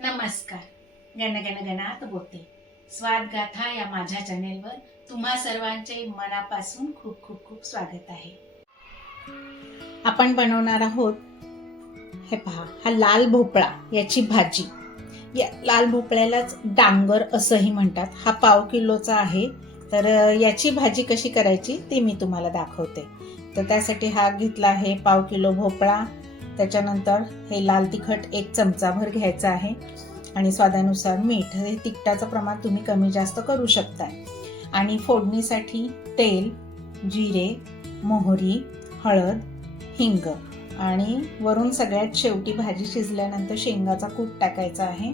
नमस्कार. गणगण गणात बोलते. स्वाद गाथा या माझ्या चॅनेलवर तुम्हा सर्वांचे मनापासून खूप खूप खूप स्वागत आहे. आपण बनवणार आहोत, हे पहा, हा लाल भोपळा याची भाजी. या लाल भोपळ्यालाच डांगर असंही म्हणतात. हा 1/2 किलोचा आहे. तर याची भाजी कशी करायची ते मी तुम्हाला दाखवते. तर त्यासाठी हा घेतला आहे 1/2 किलो भोपळा. त्याच्यानंतर हे लाल तिखट 1 चमचाभर घ्यायचं आहे आणि स्वादानुसार मीठ. हे तिखटाचं प्रमाण तुम्ही कमी जास्त करू शकता. आणि फोडणीसाठी तेल, जिरे, मोहरी, हळद, हिंग आणि वरून सगळ्यात शेवटी भाजी शिजल्यानंतर शेंगाचा कूट टाकायचा आहे.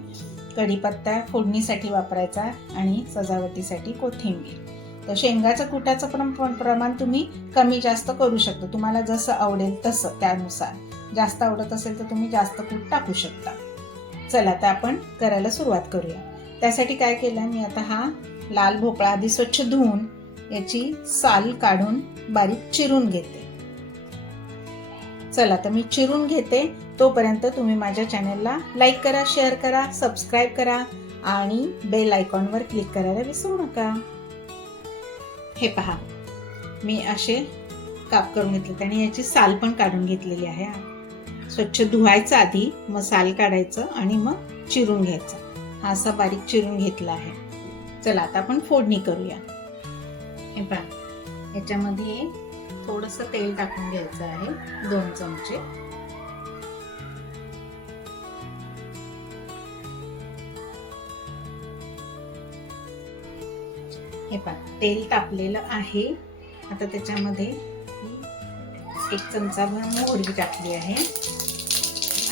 कढीपत्ता फोडणीसाठी वापरायचा आणि सजावटीसाठी कोथिंबीर. तर शेंगाचं कुटाचं प्रमाण तुम्ही कमी जास्त करू शकता. तुम्हाला जसं आवडेल तसं त्यानुसार. जास्त आवडत असेल तर तुम्ही जास्त कूट टाकू शकता. चला तर आपण करायला सुरुवात करूया. त्यासाठी काय केलं, मी आता हा लाल भोपळा आधी स्वच्छ धुवून याची साल काढून बारीक चिरून घेते. चला तर मी चिरून घेते. तोपर्यंत तुम्ही माझ्या चॅनलला लाईक करा, शेअर करा, सबस्क्राईब करा आणि बेल आयकॉनवर क्लिक करायला विसरू नका. हे पहा, मी असे काप करून घेतले आणि याची साल पण काढून घेतलेली आहे. स्वच्छ धुवायचं आधी, मग साल काढायचं आणि मग चिरून घ्यायचं. हा असा बारीक चिरून घेतला आहे. चला आता आपण फोडणी करूया. हे पहा, याच्यामध्ये थोडंसं तेल टाकून घ्यायचं आहे, 2 चमचे. हे पहा, तेल तापलेलं आहे. आता त्याच्यामध्ये 1 चमचाभर मोहरी टाकली आहे,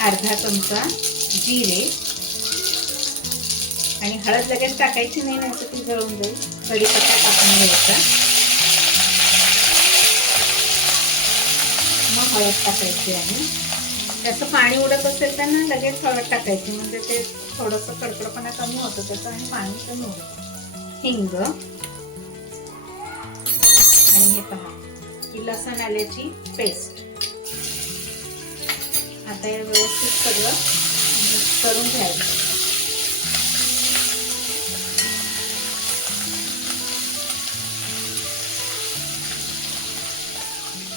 अर्धा चमचा जिरे आणि हळद लगेच टाकायची नाही, नाहीतर ती जळून जाईल. कढीपत्ता टाकून घ्यायचा, मग हळद टाकायची आहे. त्याचं पाणी उडत असेल तर ना लगेच हळद टाकायची, म्हणजे ते थोडंसं कडकडपणा कमी होतं त्याचं आणि पाणी कमी होतं. हिंग आणि हे पहा, ही लसूण आल्याची पेस्ट. आता हे व्यवस्थित सगळं मिक्स करून घ्यायचं.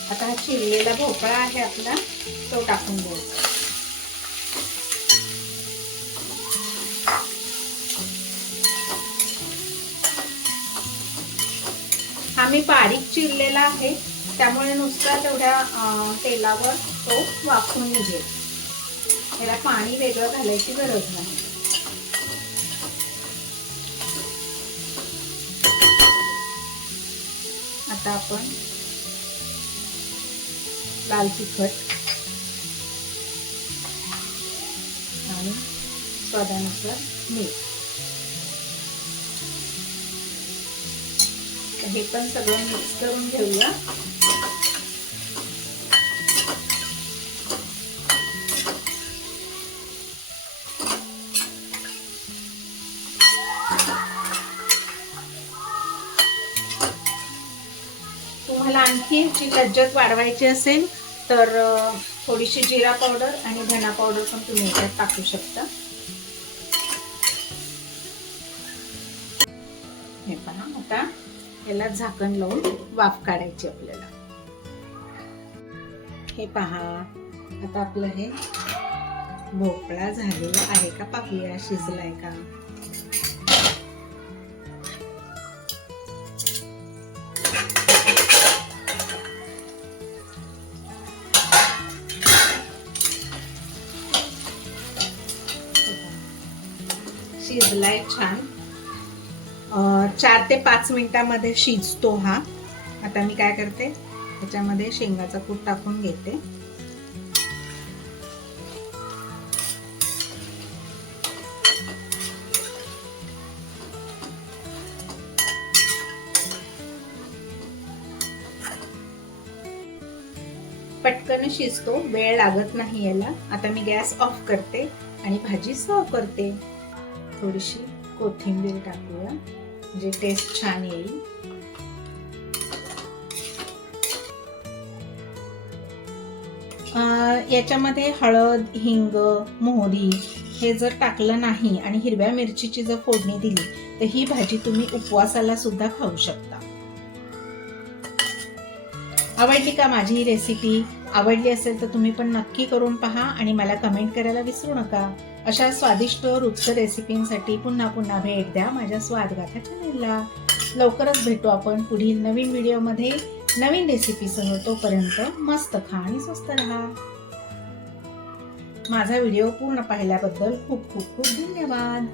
आता हा चिरलेला भोपळा आहे आपला, तो टाकून घ्यायचा. हा मी बारीक चिरलेला आहे, त्यामुळे नुसता तेवढ्या तेलावर तो वाफून निघेल. त्याला पाणी वेगळं घालायची गरज नाही. आता आपण लाल तिखट आणि स्वादानुसार मीठ हे पण सगळं मिक्स करून घेऊया. तुम्हाला आणखी ह्याची लज्जत वाढवायची असेल तर थोडीशी जिरा पावडर आणि धना पावडर पण तुम्ही याच्यात टाकू शकता. हे पहा, आता याला झाकण लावून वाफ काढायची आपल्याला. हे पहा, आता आपलं हे भोपळा झालेला आहे का पाहूया, शिजलाय का. शिजलाय छान. 4 ते 5 मिनिटांमध्ये शिजतो हा. आता मी काय करते, त्याच्यामध्ये शेंगाचा कूट टाकून घेते. पटकन शिजतो, वेळ लागत नाही याला. आता मी गॅस ऑफ करते आणि भाजी सर्व करते. थोडीशी कोथिंबीर टाकूया, म्हणजे टेस्ट छान येईल. याच्यामध्ये हळद, हिंग, मोहरी हे जर टाकलं नाही आणि हिरव्या मिरचीची जर फोडणी दिली तर ही भाजी तुम्ही उपवासाला सुद्धा खाऊ शकता. आवडली का माझी ही रेसिपी? आवडली असेल तर तुम्ही पण नक्की करून पहा आणि मला कमेंट करायला विसरू नका. अशा स्वादिष्ट रुचकर रेसिपींसाठी पुन्हा पुन्हा भेट द्या माझ्या स्वादगाथा चॅनेलला. लवकरच भेटू आपण पुढील नवीन व्हिडिओमध्ये नवीन रेसिपीसह. तोपर्यंत मस्त खा आणि स्वस्त राहा. माझा व्हिडिओ पूर्ण पाहिल्याबद्दल खूप खूप खूप धन्यवाद.